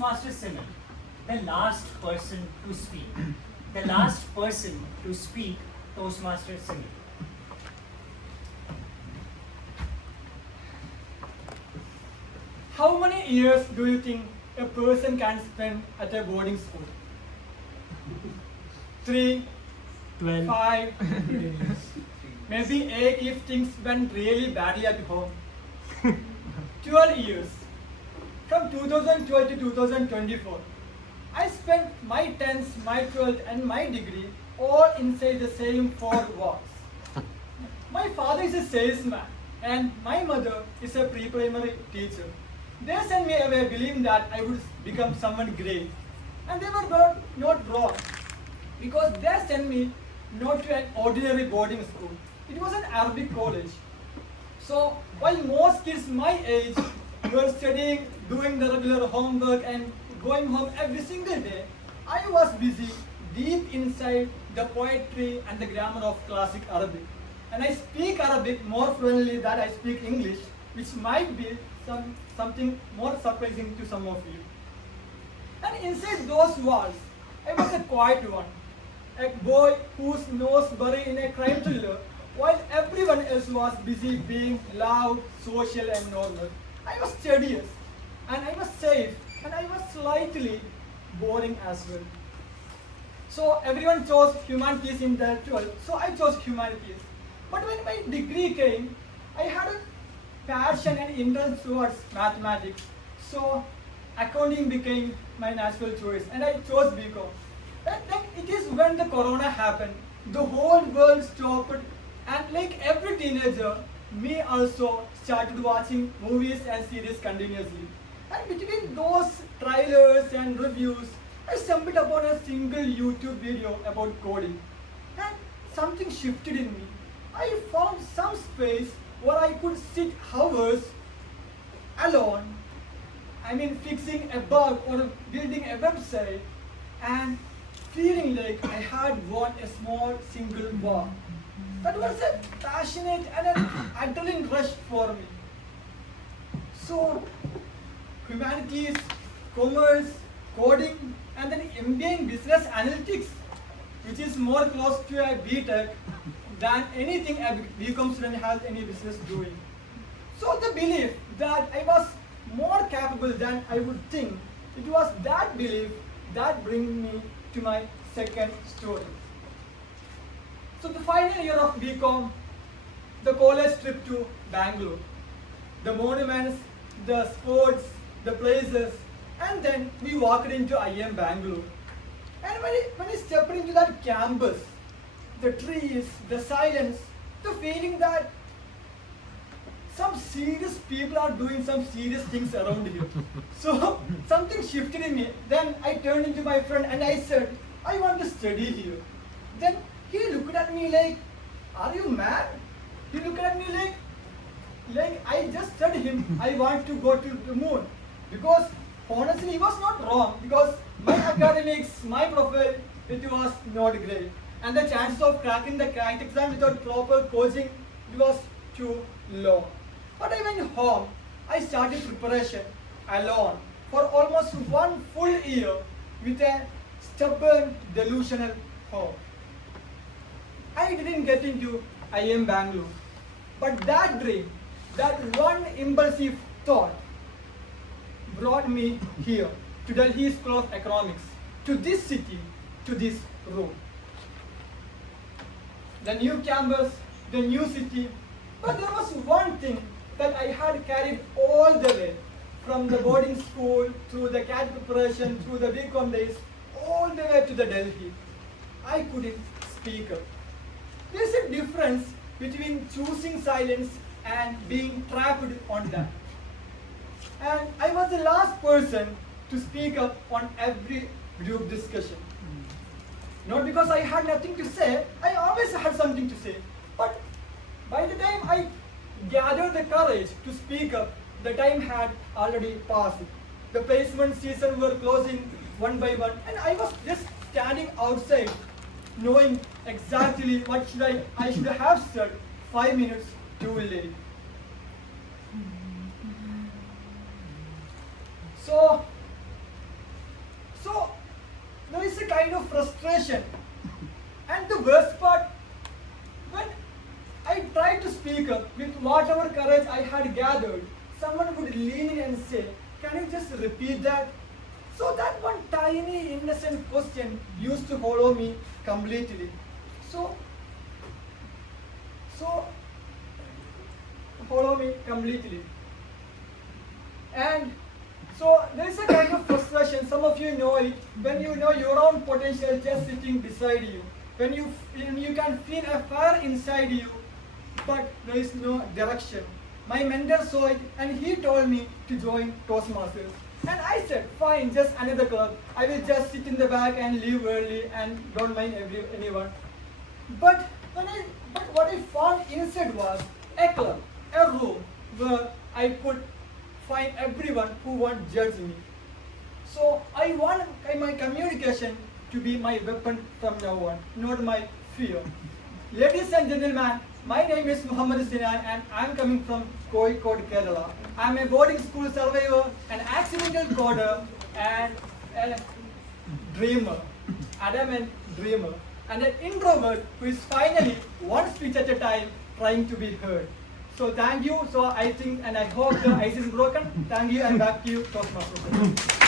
Toastmaster Sinan, the last person to speak. The last person to speak, Toastmaster Sinan. How many years do you think a person can spend at a boarding school? 3, 12. 5, maybe 8 if things went really badly at home. 12 years. From 2012 to 2024, I spent my 10th, my 12th and my degree all inside the same 4 walls. My father is a salesman and my mother is a pre-primary teacher. They sent me away believing that I would become someone great. And they were not wrong, because they sent me not to an ordinary boarding school. It was an Arabic college. So while most kids my age were studying, doing the regular homework and going home every single day, I was busy deep inside the poetry and the grammar of classic Arabic. And I speak Arabic more fluently than I speak English, which might be something more surprising to some of you. And inside those walls, I was a quiet one, a boy whose nose buried in a crime thriller, while everyone else was busy being loud, social and normal. I was studious, and I was safe, and I was slightly boring as well. So everyone chose humanities in their 12th, so I chose humanities. But when my degree came, I had a passion and interest towards mathematics. So accounting became my natural choice and I chose BCom. And then it is when the corona happened, the whole world stopped, and like every teenager, me also started watching movies and series continuously. And between those trailers and reviews, I stumbled upon a single YouTube video about coding. And something shifted in me. I found some space where I could sit hours alone, fixing a bug or building a website and feeling like I had won a small single war. That was a passionate and an adrenaline rush for me. So, humanities, commerce, coding, and then MBA in business analytics, which is more close to a BTech than anything a BCom student has any business doing. So the belief that I was more capable than I would think, it was that belief that brings me to my second story. So the final year of BCom, the college trip to Bangalore, the monuments, the sports, the places, and then we walked into IM Bangalore. And when I stepped into that campus, the trees, the silence, the feeling that some serious people are doing some serious things around here. So something shifted in me. Then I turned into my friend and I said, I want to study here. Then he looked at me like, are you mad? He looked at me like I just said him, I want to go to the moon. Because honestly, he was not wrong. Because my academics, my profile, it was not great. And the chances of cracking the CAT exam without proper coaching, it was too low. But I went home. I started preparation alone for almost 1 full year with a stubborn, delusional hope. I didn't get into IM Bangalore. But that dream, that one impulsive thought brought me here to Delhi School of Economics, to this city, to this room. The new campus, the new city, but there was one thing that I had carried all the way, from the boarding school, through the CAT preparation, through the BCom days, all the way to the Delhi. I couldn't speak up. There's a difference between choosing silence and being trapped on that. And I was the last person to speak up on every group discussion. Not because I had nothing to say, I always had something to say. But by the time I gathered the courage to speak up, the time had already passed. The placement season were closing one by one, and I was just standing outside, knowing exactly what I should have said 5 minutes too late. So frustration. And the worst part, when I tried to speak up with whatever courage I had gathered, someone would lean in and say, "Can you just repeat that?" So that one tiny innocent question used to follow me completely. So follow me completely. And so there is a kind of frustration, some of you know it, when you know your own potential just sitting beside you. When you can feel a fire inside you, but there is no direction. My mentor saw it and he told me to join Toastmasters. And I said, fine, just another club. I will just sit in the back and leave early and don't mind anyone. But what I found instead was a club, a room where I could find everyone who won't judge me. So I want my communication to be my weapon from now on, not my fear. Ladies and gentlemen, my name is Muhammad Sinan and I am coming from Kozhikode, Kerala. I am a boarding school survivor, an accidental coder, and a dreamer, adamant dreamer, and an introvert who is finally one speech at a time trying to be heard. So thank you. So I think and I hope the ice is broken. Thank you and back to you, Toastmasters.